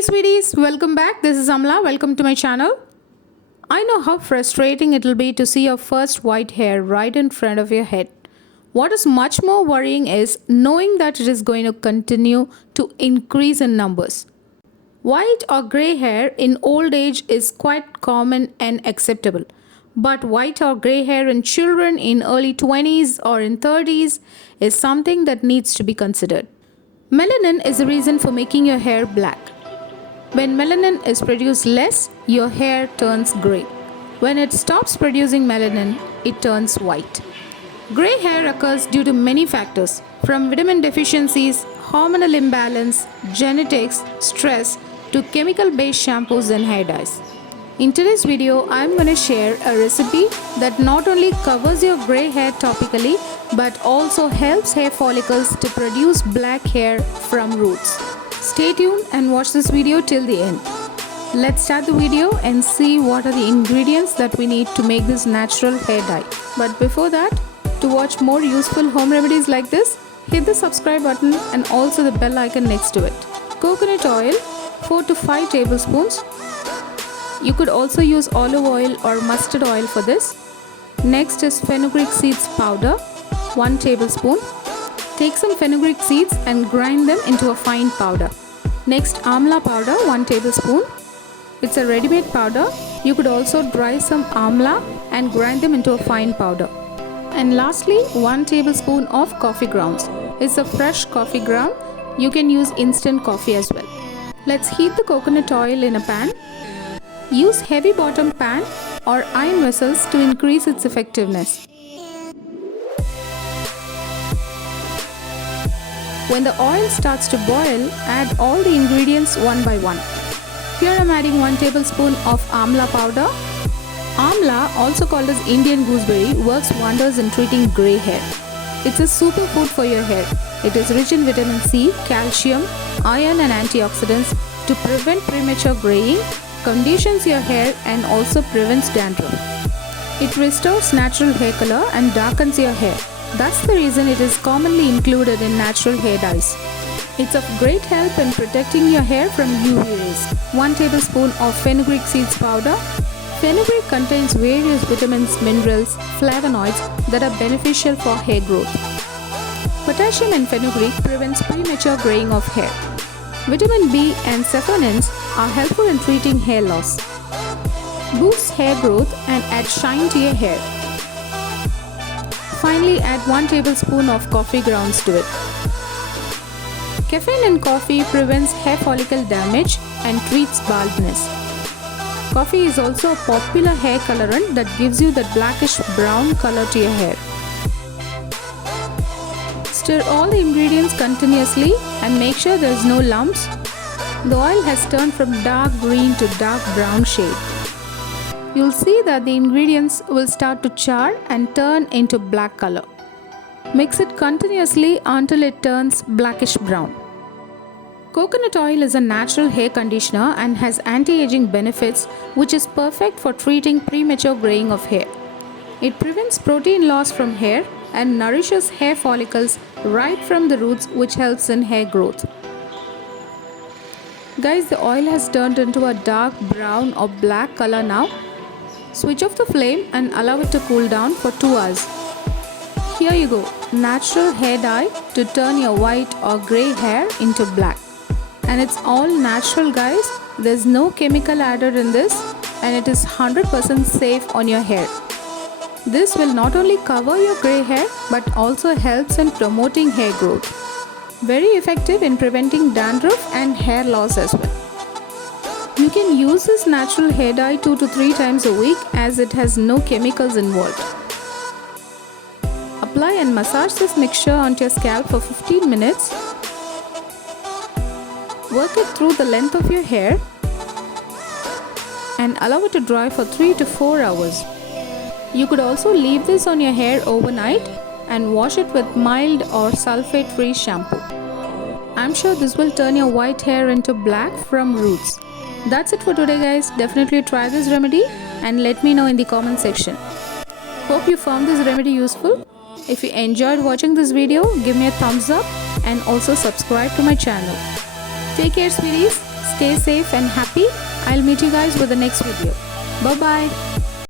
Hey sweeties, welcome back. This is Amla. Welcome to my channel. I know how frustrating it will be to see your first white hair right in front of your head. What is much more worrying is knowing that it is going to continue to increase in numbers. White or grey hair in old age is quite common and acceptable. But white or grey hair in children in early 20s or in 30s is something that needs to be considered. Melanin is the reason for making your hair black. When melanin is produced less, your hair turns grey. When it stops producing melanin, it turns white. Grey hair occurs due to many factors, from vitamin deficiencies, hormonal imbalance, genetics, stress, to chemical-based shampoos and hair dyes. In today's video, I am going to share a recipe that not only covers your grey hair topically, but also helps hair follicles to produce black hair from roots. Stay tuned and watch this video till the end. Let's start the video and see what are the ingredients that we need to make this natural hair dye. But before that, to watch more useful home remedies like this, hit the subscribe button and also the bell icon next to it. Coconut oil, 4 to 5 tablespoons. You could also use olive oil or mustard oil for this. Next is fenugreek seeds powder, 1 tablespoon. Take some fenugreek seeds and grind them into a fine powder. Next, amla powder, 1 tablespoon. It's a ready-made powder. You could also dry some amla and grind them into a fine powder. And lastly, 1 tablespoon of coffee grounds. It's a fresh coffee ground. You can use instant coffee as well. Let's heat the coconut oil in a pan. Use heavy bottom pan or iron vessels to increase its effectiveness. When the oil starts to boil, add all the ingredients one by one. Here I am adding 1 tablespoon of amla powder. Amla, also called as Indian gooseberry, works wonders in treating grey hair. It's a superfood for your hair. It is rich in vitamin C, calcium, iron and antioxidants to prevent premature graying, conditions your hair and also prevents dandruff. It restores natural hair color and darkens your hair. That's the reason it is commonly included in natural hair dyes. It's of great help in protecting your hair from UV rays. 1 tablespoon of fenugreek seeds powder. Fenugreek contains various vitamins, minerals, flavonoids that are beneficial for hair growth. Potassium in fenugreek prevents premature graying of hair. Vitamin B and saponins are helpful in treating hair loss. Boosts hair growth and adds shine to your hair. Finally, add 1 tablespoon of coffee grounds to it. Caffeine in coffee prevents hair follicle damage and treats baldness. Coffee is also a popular hair colorant that gives you that blackish brown color to your hair. Stir all the ingredients continuously and make sure there is no lumps. The oil has turned from dark green to dark brown shade. You'll see that the ingredients will start to char and turn into black color. Mix it continuously until it turns blackish brown. Coconut oil is a natural hair conditioner and has anti-aging benefits, which is perfect for treating premature graying of hair. It prevents protein loss from hair and nourishes hair follicles right from the roots, which helps in hair growth. Guys, the oil has turned into a dark brown or black color now. Switch off the flame and allow it to cool down for 2 hours. Here you go, natural hair dye to turn your white or grey hair into black. And it's all natural, guys. There's no chemical added in this and it is 100% safe on your hair. This will not only cover your grey hair but also helps in promoting hair growth. Very effective in preventing dandruff and hair loss as well. You can use this natural hair dye 2 to 3 times a week as it has no chemicals involved. Apply and massage this mixture onto your scalp for 15 minutes. Work it through the length of your hair and allow it to dry for 3 to 4 hours. You could also leave this on your hair overnight and wash it with mild or sulfate-free shampoo. I'm sure this will turn your white hair into black from roots. That's it for today, guys. Definitely try this remedy and let me know in the comment section. Hope you found this remedy useful. If you enjoyed watching this video, give me a thumbs up and also subscribe to my channel. Take care, sweeties. Stay safe and happy. I'll meet you guys with the next video. Bye bye.